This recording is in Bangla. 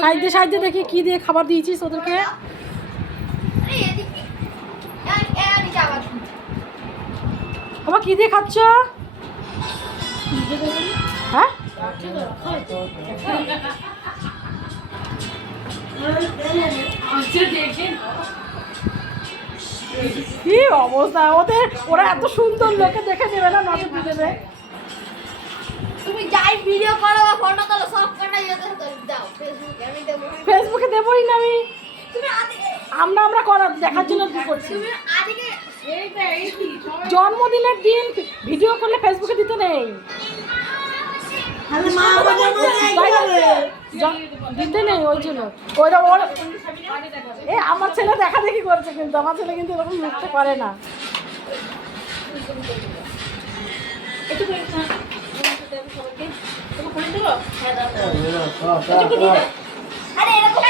সাইডে সাইডে দেখি কি দিয়ে খাবার দিয়েছিস ওদেরকে। বাবা কি দিয়ে খাচ্ছ? হ্যাঁ কি অবস্থা ওদের, ওরা এত সুন্দর লোকে দেখে নেবে না, নজর দিয়ে দেবে। তুমি যাই ভিডিও করো বা ফটো তোলো সব কটা দাও ফেসবুকে, আমি দেবো। ফেসবুকে দেবই না আমি, তুমি আমরা করার দেখার জন্য কি করছি। তুমি আজকে জন্মদিনের দিন ভিডিও করলে ফেসবুকে দিতে নেই, দিতে নেই ওই জন্য। ওইটা ওর আমার ছেলে দেখা দেখি করছে, কিন্তু আমার ছেলে কিন্তু এরকম মুখটা করে না। আরে এরকম